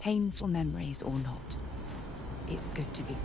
Painful memories or not, it's good to be.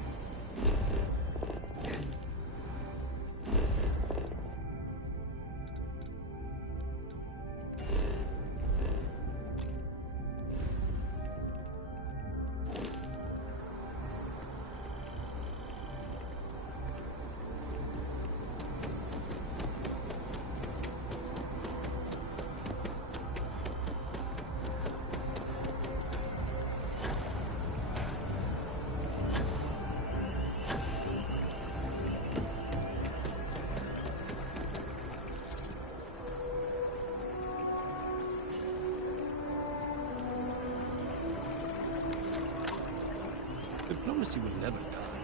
Diplomacy will never die.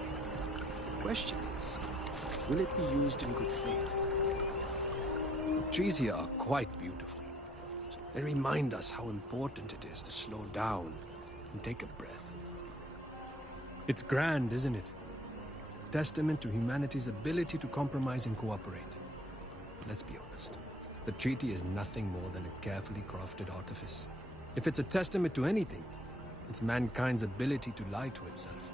The question is, will it be used in good faith? The trees here are quite beautiful. They remind us how important it is to slow down and take a breath. It's grand, isn't it? Testament to humanity's ability to compromise and cooperate. But let's be honest. The treaty is nothing more than a carefully crafted artifice. If it's a testament to anything, it's mankind's ability to lie to itself.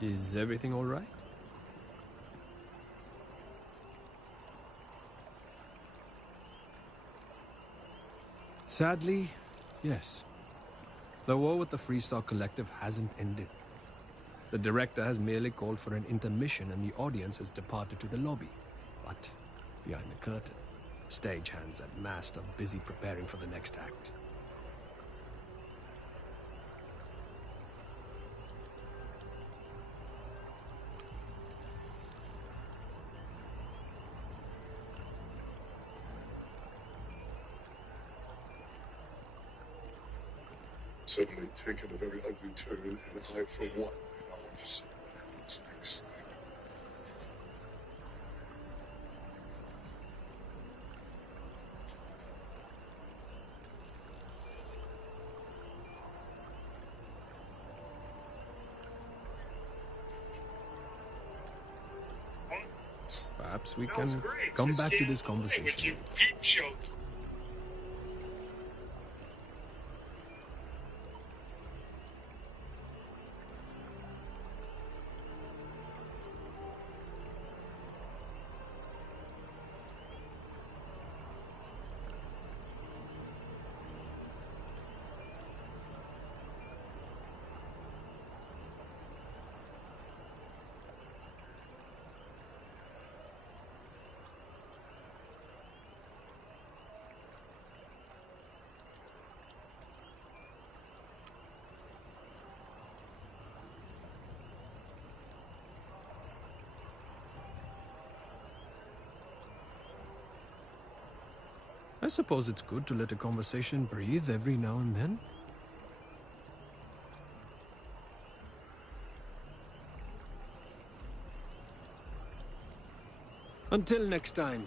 Is everything all right? Sadly, yes. The war with the Freestar Collective hasn't ended. The director has merely called for an intermission and the audience has departed to the lobby. But behind the curtain, stagehands at Mast are busy preparing for the next act. Suddenly taken a very ugly turn, and I, for one, I want to see what happens next. Perhaps we can come back to this conversation. I suppose it's good to let a conversation breathe every now and then. Until next time.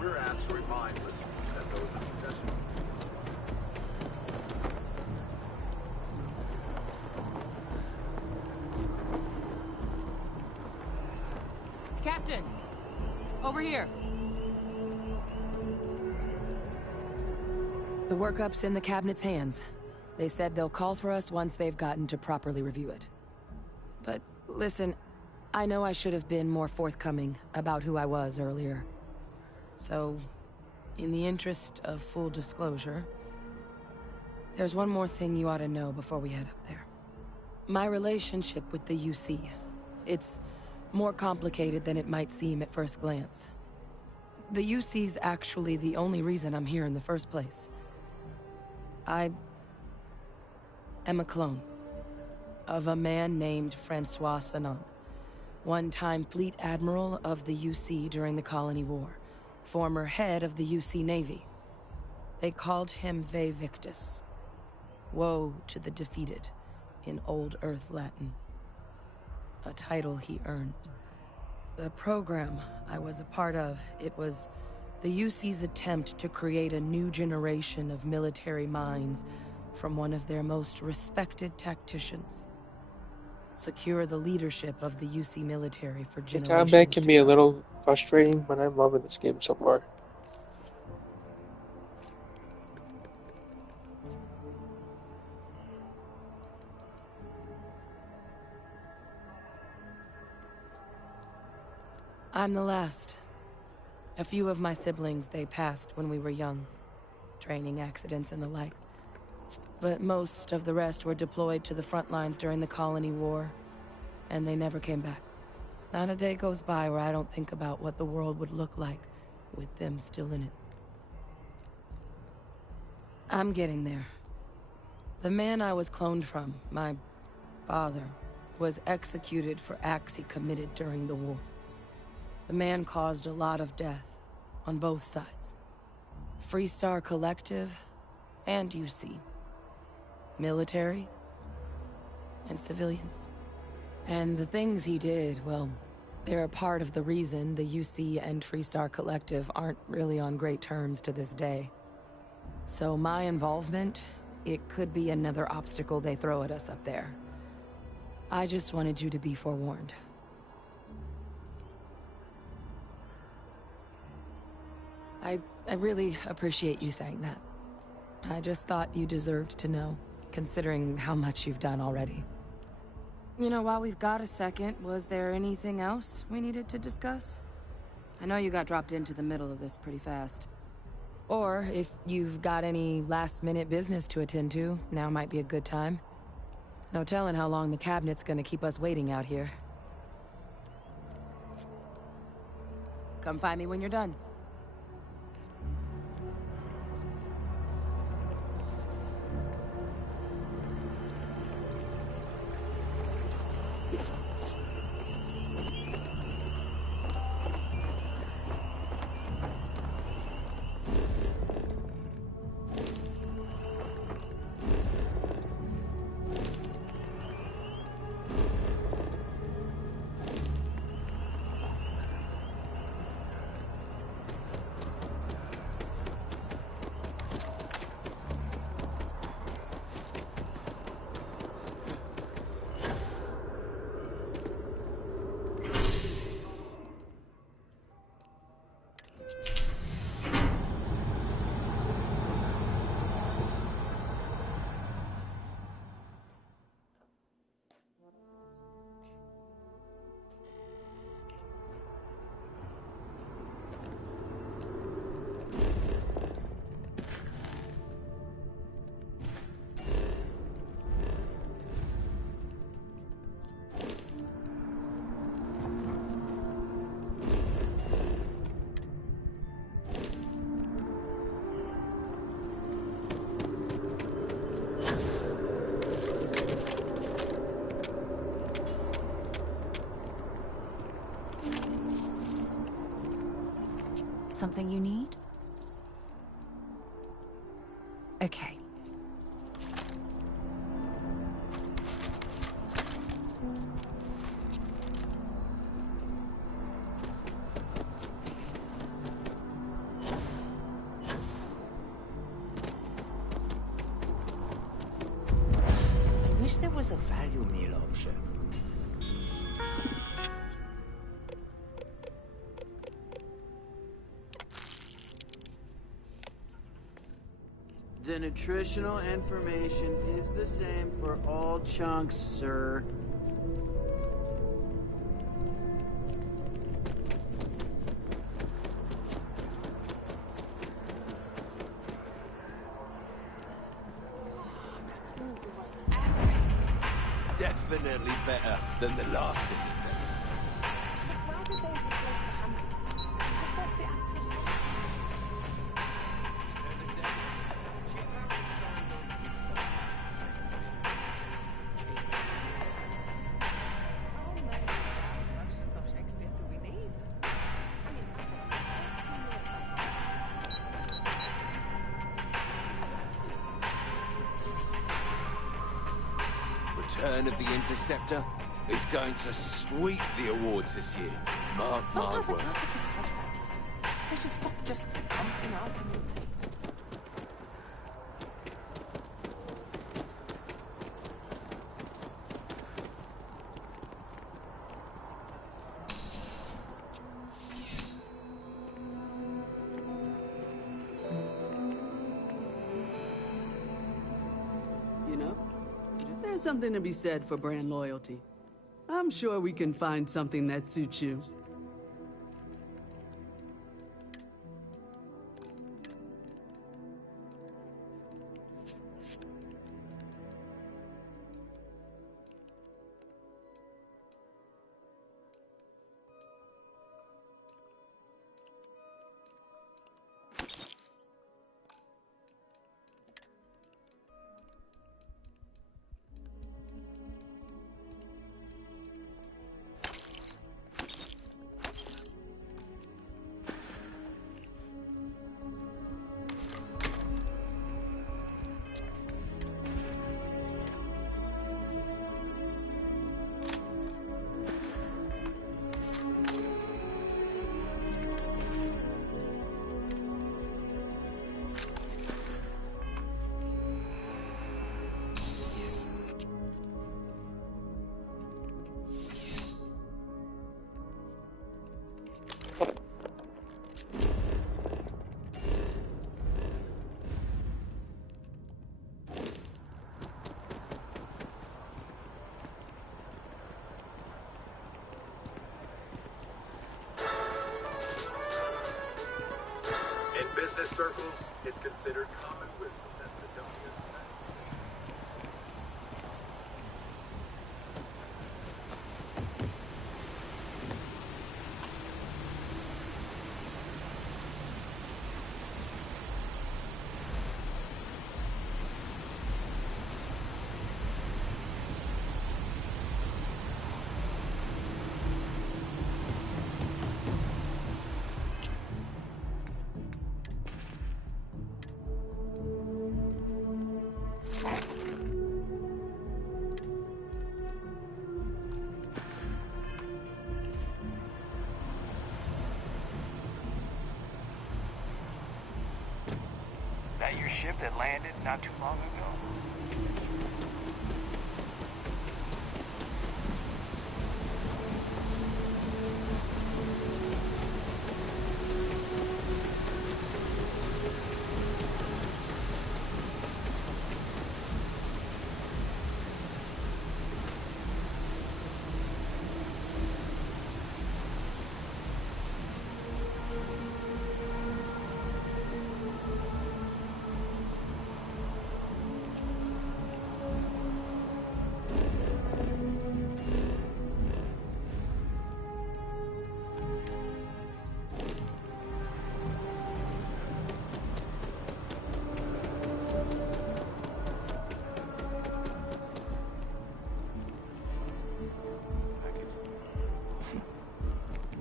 We're absolutely mindless that those are possessions. Captain! Over here! The workup's in the cabinet's hands. They said they'll call for us once they've gotten to properly review it. But listen, I know I should have been more forthcoming about who I was earlier. So, in the interest of full disclosure, there's one more thing you ought to know before we head up there. My relationship with the UC. It's more complicated than it might seem at first glance. The UC's actually the only reason I'm here in the first place. I am a clone of a man named Francois Sanon, one-time fleet admiral of the UC during the Colony War, former head of the UC Navy. They called him Ve Victus, woe to the defeated, in Old Earth Latin, a title he earned. The program I was a part of, it was the UC's attempt to create a new generation of military minds from one of their most respected tacticians. Secure the leadership of the UC military for The generations combat can to be a come. little frustrating, but I'm loving this game so far. I'm the last. A few of my siblings, they passed when we were young. Training accidents and the like. But most of the rest were deployed to the front lines during the Colony War, and they never came back. Not a day goes by where I don't think about what the world would look like with them still in it. I'm getting there. The man I was cloned from, my father, was executed for acts he committed during the war. The man caused a lot of death, on both sides. Freestar Collective and UC. Military and civilians. And the things he did, well, they're a part of the reason the UC and Freestar Collective aren't really on great terms to this day. So my involvement, it could be another obstacle they throw at us up there. I just wanted you to be forewarned. I really appreciate you saying that. I just thought you deserved to know, considering how much you've done already. You know, while we've got a second, was there anything else we needed to discuss? I know you got dropped into the middle of this pretty fast. Or, if you've got any last-minute business to attend to, now might be a good time. No telling how long the cabinet's gonna keep us waiting out here. Come find me when you're done. Something you need? Okay. I wish there was a value meal option. The nutritional information is the same for all chunks, sir. Definitely better than the last thing. But why did they replace the hunter? I thought the actors... How many versions of Shakespeare do we need? I mean, Return of the Interceptor is going to sweep the awards this year. Mark my sometimes the words. classic is perfect. They should stop just pumping out a new thing. You know, there's something to be said for brand loyalty. I'm sure we can find something that suits you. In business circles, it's considered common wisdom that Sidonia's That your ship that landed not too long ago?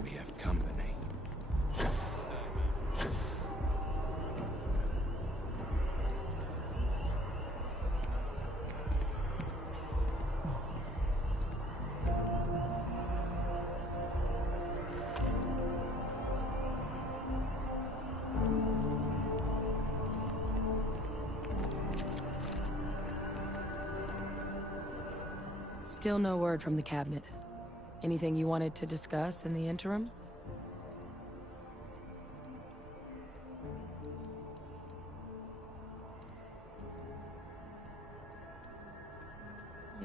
We have company. Still no word from the cabinet. Anything you wanted to discuss in the interim?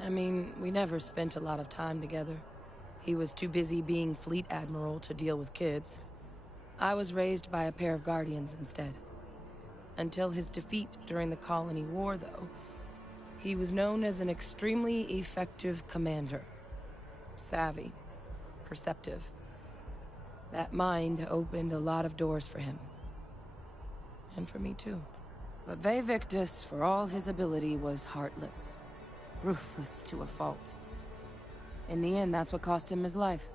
I mean, we never spent a lot of time together. He was too busy being fleet admiral to deal with kids. I was raised by a pair of guardians instead. Until his defeat during the Colony War, though, he was known as an extremely effective commander. Savvy. Perceptive. That mind opened a lot of doors for him. And for me, too. But Ve Victus, for all his ability, was heartless. Ruthless to a fault. In the end, that's what cost him his life.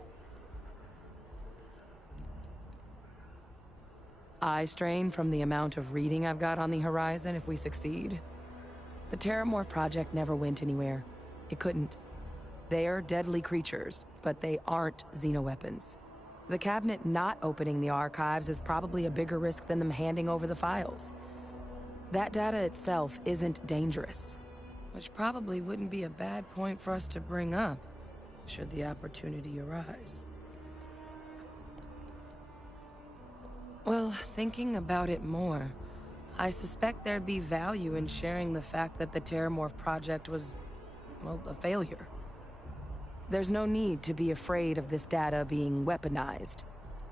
Eye strain from the amount of reading I've got on the horizon if we succeed. The Terramorph project never went anywhere. It couldn't. They're deadly creatures, but they aren't xenoweapons. The cabinet not opening the archives is probably a bigger risk than them handing over the files. That data itself isn't dangerous, which probably wouldn't be a bad point for us to bring up, should the opportunity arise. Well, thinking about it more, I suspect there'd be value in sharing the fact that the Terramorph project was, well, a failure. There's no need to be afraid of this data being weaponized.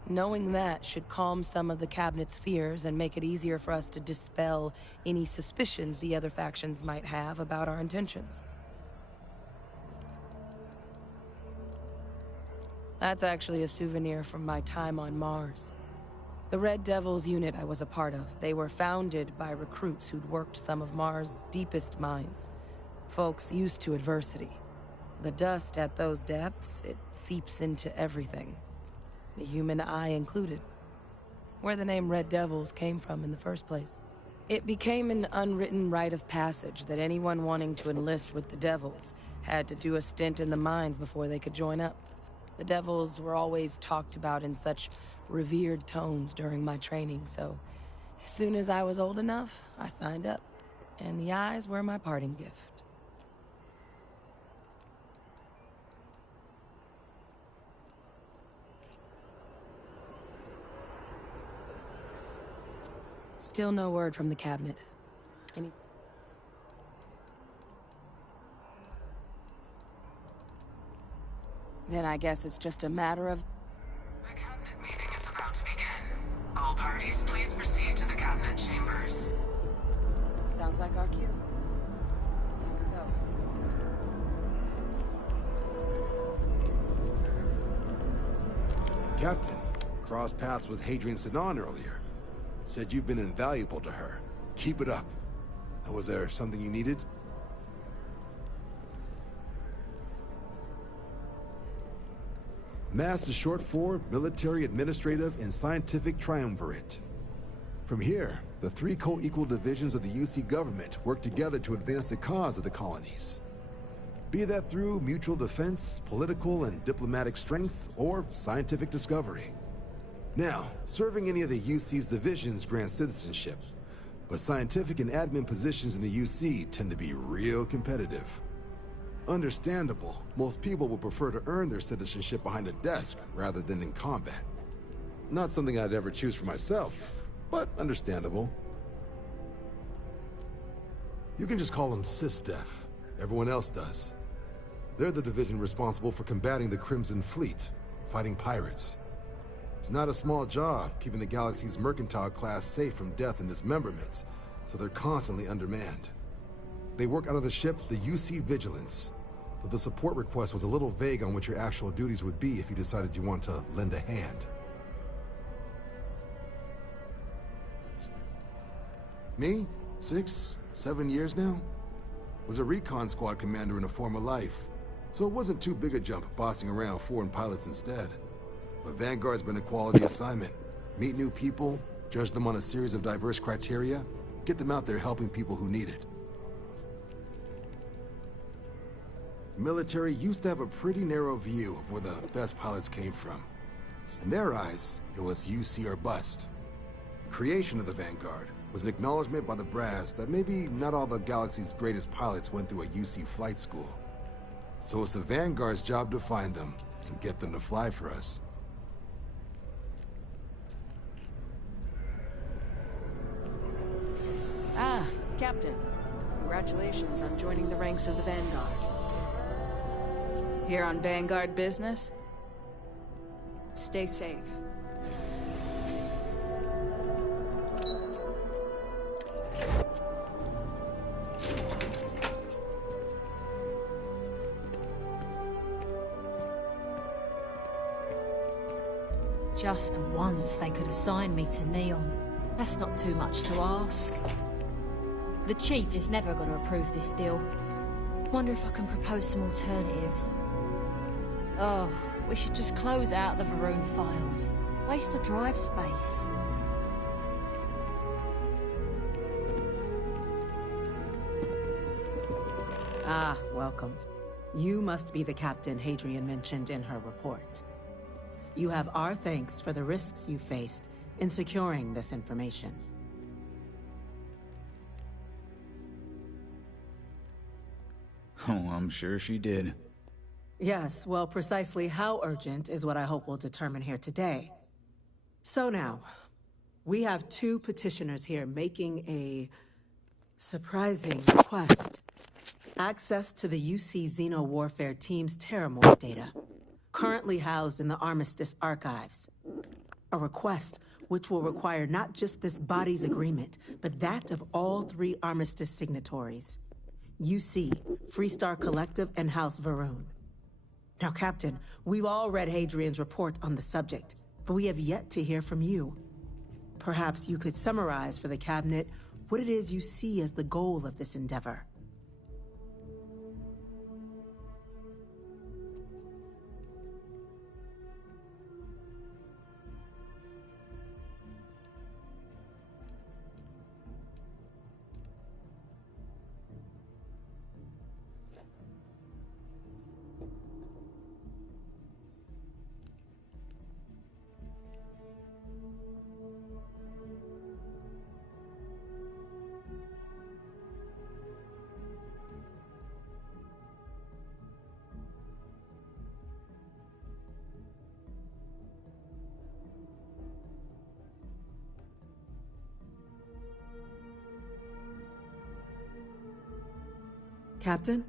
Knowing that should calm some of the cabinet's fears and make it easier for us to dispel any suspicions the other factions might have about our intentions. That's actually a souvenir from my time on Mars. The Red Devils unit I was a part of, they were founded by recruits who'd worked some of Mars' deepest mines. Folks used to adversity. The dust at those depths, it seeps into everything. The human eye included. Where the name Red Devils came from in the first place. It became an unwritten rite of passage that anyone wanting to enlist with the Devils had to do a stint in the mines before they could join up. The Devils were always talked about in such revered tones during my training, so as soon as I was old enough, I signed up. And the eyes were my parting gift. Still no word from the cabinet. Any... Then I guess it's just a matter of... The cabinet meeting is about to begin. All parties, please proceed to the cabinet chambers. Sounds like our cue. Here we go. Captain, crossed paths with Hadrian Sinan earlier. Said you've been invaluable to her. Keep it up. Was there something you needed? MASS is short for Military, Administrative, and Scientific Triumvirate. From here, the three co-equal divisions of the UC government work together to advance the cause of the colonies. Be that through mutual defense, political and diplomatic strength, or scientific discovery. Now, serving any of the UC's divisions grants citizenship, but scientific and admin positions in the UC tend to be real competitive. Understandable, most people would prefer to earn their citizenship behind a desk rather than in combat. Not something I'd ever choose for myself, but understandable. You can just call them SysDef. Everyone else does. They're the division responsible for combating the Crimson Fleet, fighting pirates. It's not a small job, keeping the galaxy's mercantile class safe from death and dismemberment, so they're constantly undermanned. They work out of the ship, the UC Vigilance, but the support request was a little vague on what your actual duties would be if you decided you want to lend a hand. Me? 6, 7 years now? Was a recon squad commander in a former life, so it wasn't too big a jump bossing around foreign pilots instead. But Vanguard's been a quality assignment. Meet new people, judge them on a series of diverse criteria, get them out there helping people who need it. Military used to have a pretty narrow view of where the best pilots came from. In their eyes, it was UC or bust. The creation of the Vanguard was an acknowledgement by the brass that maybe not all the galaxy's greatest pilots went through a UC flight school. So it's the Vanguard's job to find them and get them to fly for us. Ah, Captain. Congratulations on joining the ranks of the Vanguard. Here on Vanguard business? Stay safe. Just once they could assign me to Neon. That's not too much to ask. The Chief is never going to approve this deal. Wonder if I can propose some alternatives. Oh, we should just close out the Varun files. Waste the drive space. Ah, welcome. You must be the captain Hadrian mentioned in her report. You have our thanks for the risks you faced in securing this information. Oh, I'm sure she did. Yes, well, precisely how urgent is what I hope we'll determine here today. So now, we have two petitioners here making a surprising request. Access to the UC Xeno Warfare Team's Terramore data, currently housed in the Armistice archives. A request which will require not just this body's agreement, but that of all three Armistice signatories. UC, Freestar Collective, and House Varun. Now, Captain, we've all read Hadrian's report on the subject, but we have yet to hear from you. Perhaps you could summarize for the Cabinet what it is you see as the goal of this endeavor. Captain?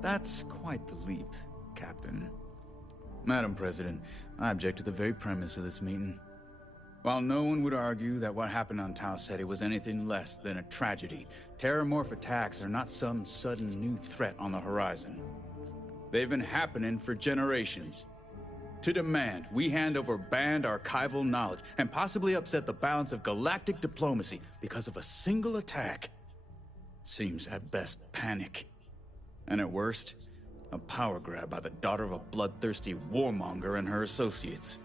That's quite the leap, Captain. Madam President, I object to the very premise of this meeting. While no one would argue that what happened on Tau Ceti was anything less than a tragedy, terramorph attacks are not some sudden new threat on the horizon. They've been happening for generations. To demand we hand over banned archival knowledge and possibly upset the balance of galactic diplomacy because of a single attack seems at best panic. And at worst, a power grab by the daughter of a bloodthirsty warmonger and her associates.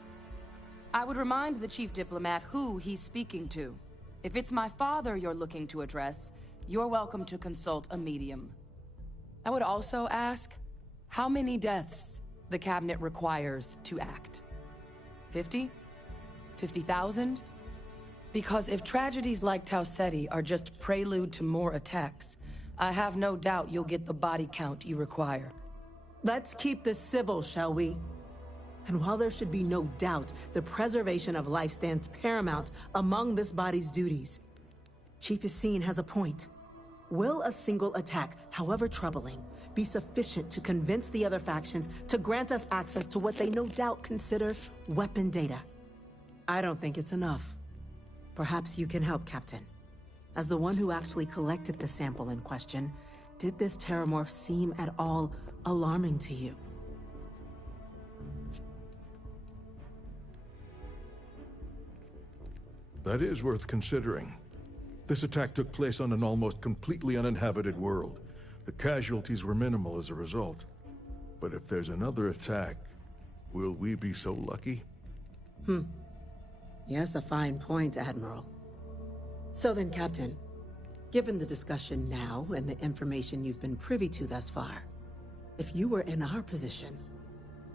I would remind the chief diplomat who he's speaking to. If it's my father you're looking to address, you're welcome to consult a medium. I would also ask how many deaths the cabinet requires to act. 50? 50,000? Because if tragedies like Tau Ceti are just prelude to more attacks, I have no doubt you'll get the body count you require. Let's keep this civil, shall we? And while there should be no doubt the preservation of life stands paramount among this body's duties, Chief Yassine has a point. Will a single attack, however troubling, be sufficient to convince the other factions to grant us access to what they no doubt consider weapon data? I don't think it's enough. Perhaps you can help, Captain. As the one who actually collected the sample in question, did this terramorph seem at all alarming to you? That is worth considering. This attack took place on an almost completely uninhabited world. The casualties were minimal as a result. But if there's another attack, will we be so lucky? Yes, a fine point, Admiral. So then, Captain, given the discussion now and the information you've been privy to thus far, if you were in our position,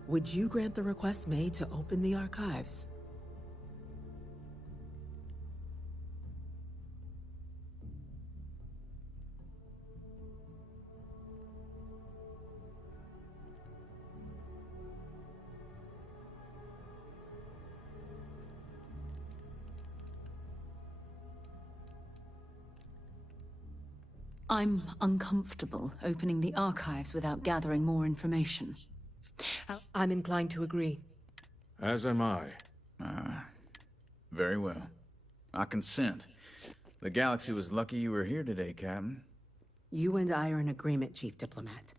would you grant the request made to open the archives? I'm uncomfortable opening the archives without gathering more information. I'm inclined to agree. As am I. Very well. I consent. The galaxy was lucky you were here today, Captain. You and I are in agreement, Chief Diplomat.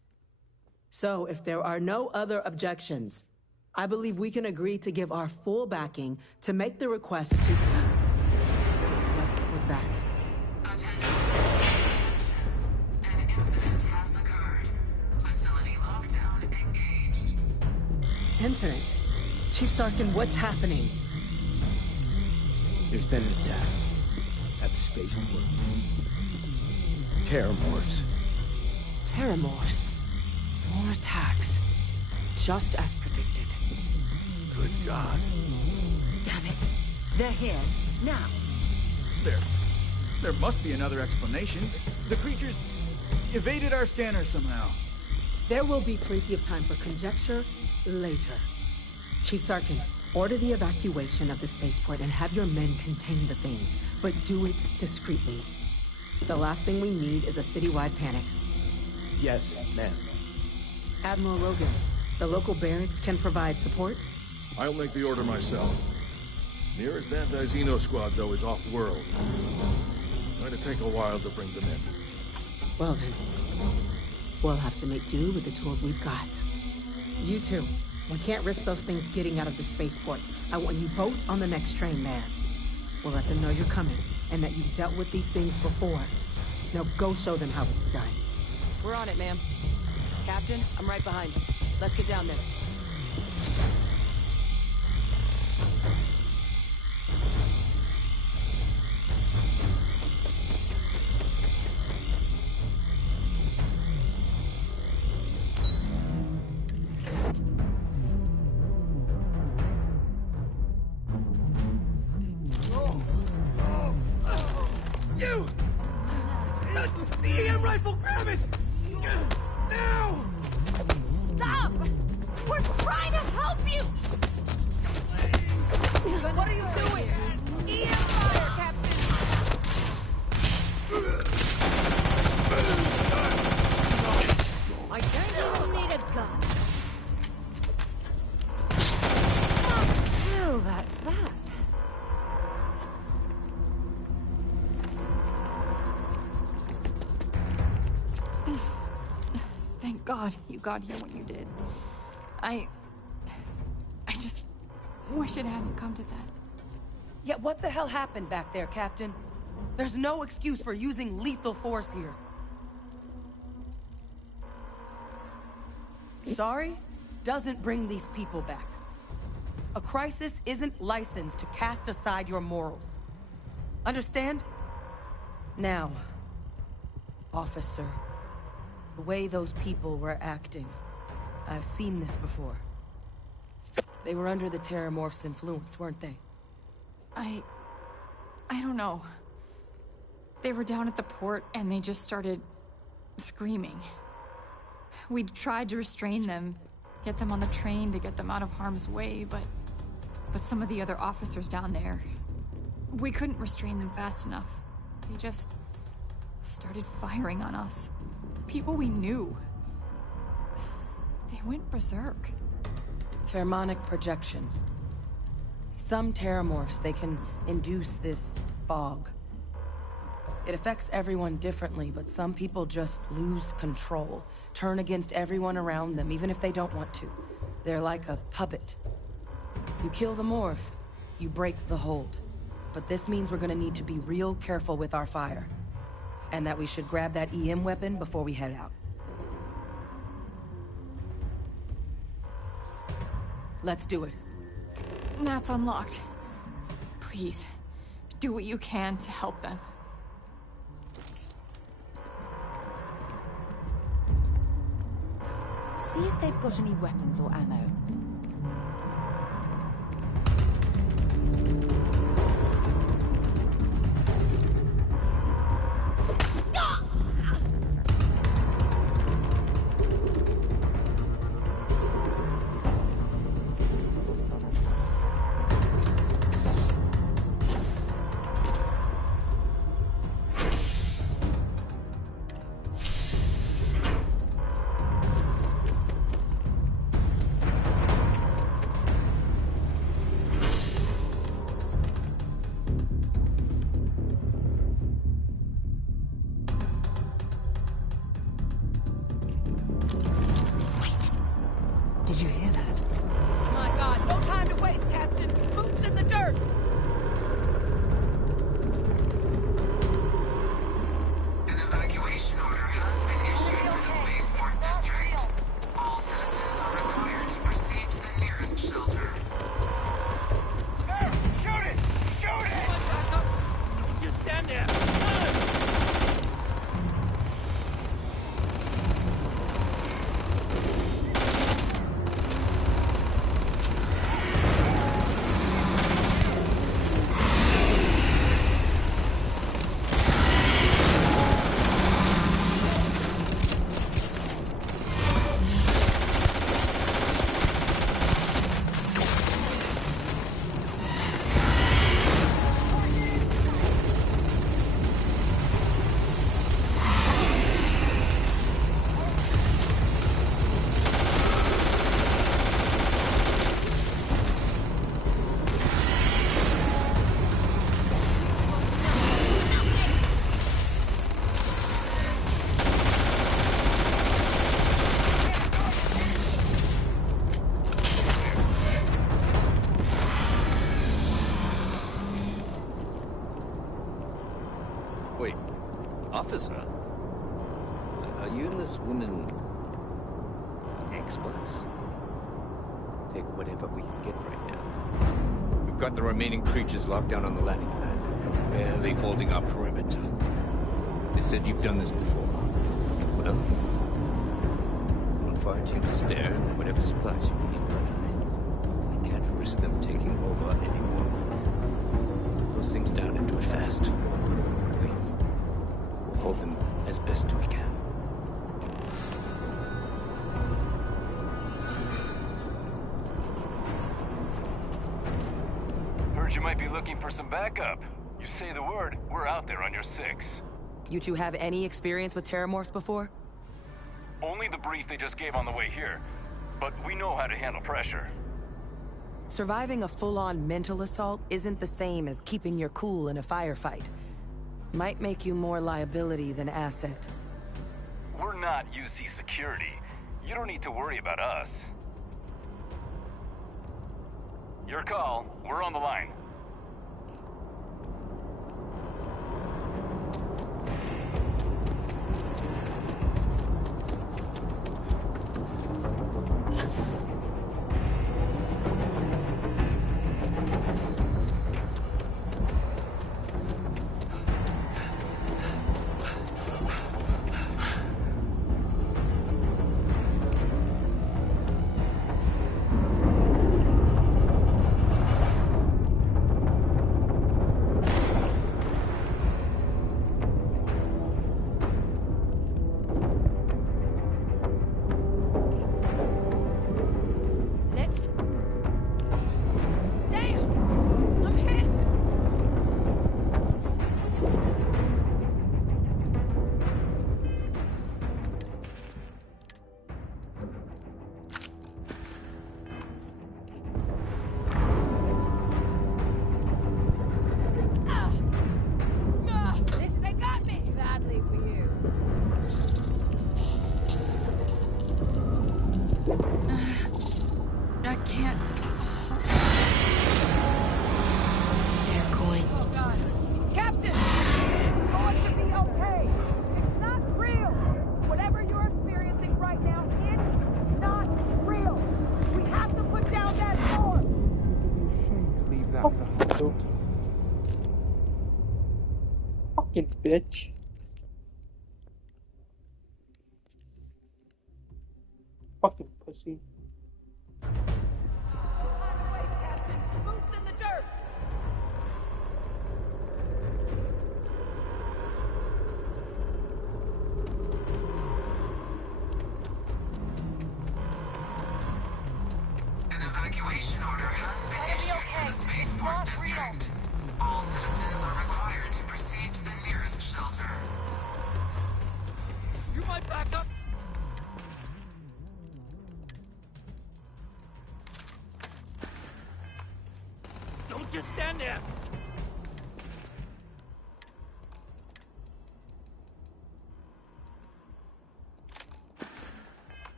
So, if there are no other objections, I believe we can agree to give our full backing to make the request to... What was that? Attention. An incident has occurred. Facility lockdown engaged. Incident? Chief Sarkin, what's happening? There's been an attack at the spaceport. Terramorphs. Terramorphs. More attacks. Just as predicted. Good God. Damn it. They're here. Now. There must be another explanation. The creatures evaded our scanner somehow. There will be plenty of time for conjecture later. Chief Sarkin, order the evacuation of the spaceport and have your men contain the things, but do it discreetly. The last thing we need is a citywide panic. Yes, ma'am. Admiral Rogan, the local barracks can provide support? I'll make the order myself. Nearest anti-Xeno squad, though, is off-world. Going to take a while to bring them in. Well then, we'll have to make do with the tools we've got. You two, we can't risk those things getting out of the spaceport. I want you both on the next train there. We'll let them know you're coming, and that you've dealt with these things before. Now go show them how it's done. We're on it, ma'am. Captain, I'm right behind you. Let's get down there. You! The EM rifle, grab it! Now! Stop! We're trying to help you! What are you doing? EM fire, Captain! I think you don't need a gun. Well, that's that. Thank God you got here when you did. I just wish it hadn't come to that. Yeah, what the hell happened back there, Captain? There's no excuse for using lethal force here. Sorry doesn't bring these people back. A crisis isn't licensed to cast aside your morals. Understand? Now, officer, the way those people were acting, I've seen this before. They were under the Terramorph's influence, weren't they? I don't know. They were down at the port and they just started screaming. We tried to restrain them, get them on the train to get them out of harm's way, but some of the other officers down there, we couldn't restrain them fast enough. They just started firing on us. People we knew. They went berserk. Pheromonic projection. Some Terramorphs, they can induce this fog. It affects everyone differently, but some people just lose control, turn against everyone around them, even if they don't want to. They're like a puppet. You kill the morph, you break the hold. But this means we're gonna need to be real careful with our fire. And that we should grab that EM weapon before we head out. Let's do it. That's unlocked. Please, do what you can to help them. See if they've got any weapons or ammo. Did you hear that? My God, no time to waste, Captain! Boots in the dirt! An evacuation order has been issued for the spaceport district. All citizens are required to proceed to the nearest shelter. There! Shoot it! Shoot it! Don't just stand there! Wait, officer? Are you and this woman experts? Take whatever we can get right now. We've got the remaining creatures locked down on the landing pad, barely holding our perimeter. They said you've done this before. Well, one fire team to spare, and whatever supplies you need. We can't risk them taking over anymore. Put those things down and do it fast. We'll hold them as best we can. Heard you might be looking for some backup. You say the word, we're out there on your 6. You two have any experience with terramorphs before? Only the brief they just gave on the way here. But we know how to handle pressure. Surviving a full-on mental assault isn't the same as keeping your cool in a firefight. Might make you more liability than asset. We're not UC security. You don't need to worry about us. Your call. We're on the line. I can't. They're going. Oh, God. Captain! You're going to be okay. It's not real. Whatever you're experiencing right now, it's not real. We have to put down that door. Leave that in the hospital. Fucking bitch. Fucking pussy. Boots in the dirt. An evacuation order has been issued for the spaceport district. All citizens are required to proceed to the nearest shelter. You might back up. Don't just stand there.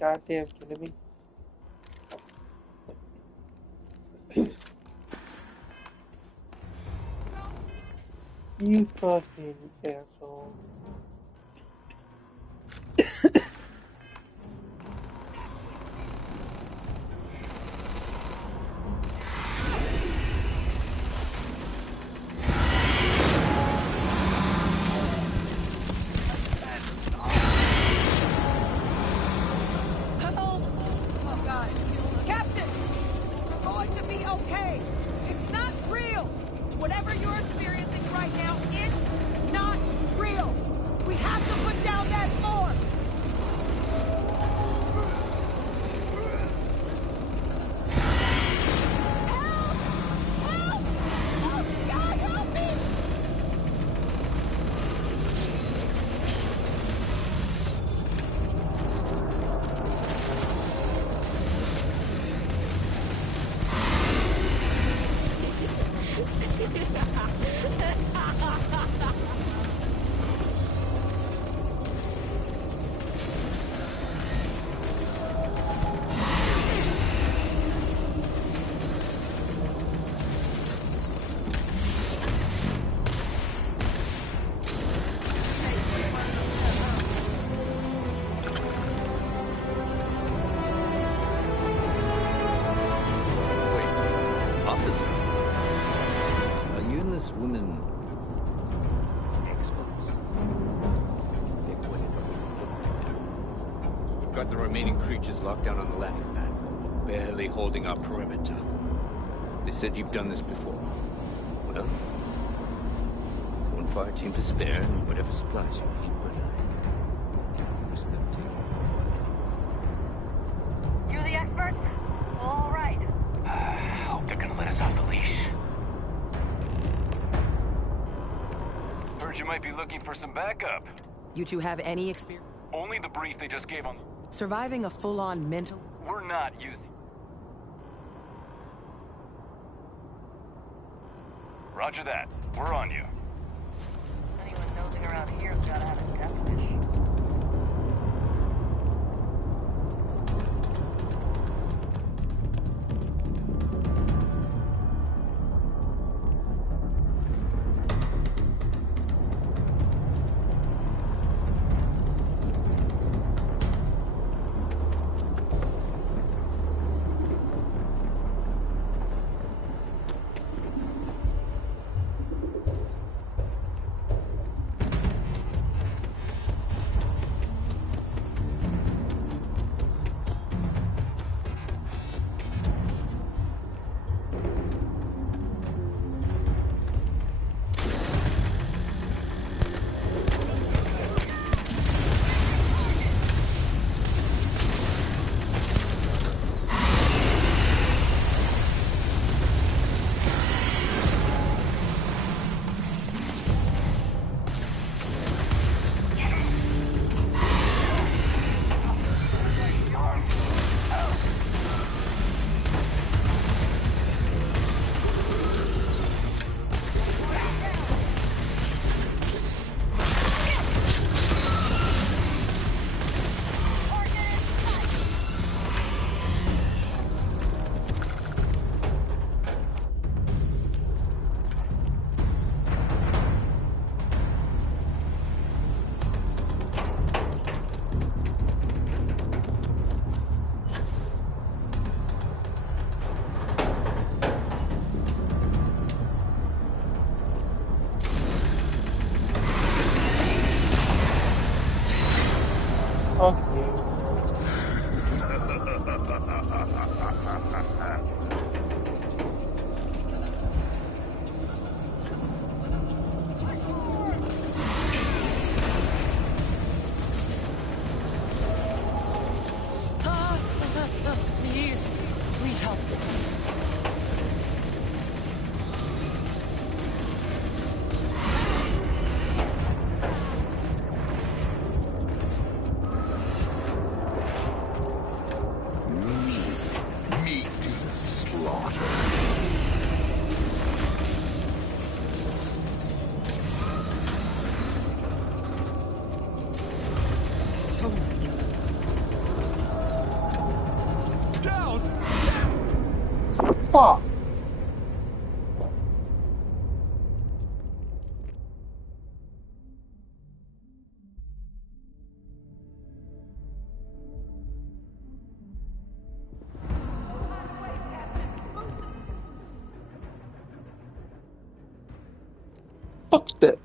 Goddamn kidding me? You fucking asshole. Help! Oh, God. Captain! You're going to be okay. It's not real. Whatever you're experiencing right now, it's not real. We have to put down that door. Help! Help! Help! God, help me! got the remaining creatures locked down on the landing pad, barely holding our perimeter. They said you've done this before. Well, one fire team to spare and whatever supplies you need, but I wish them to. You the experts? All right. Hope they're gonna let us off the leash. Heard you might be looking for some backup. You two have any experience? Only the brief they just gave on... Surviving a full-on mental... We're not using... Roger that. We're on you. Anyone nosing around here's gotta have a death wish. Please help. Meat to the slaughter. Fuck. Fuck that.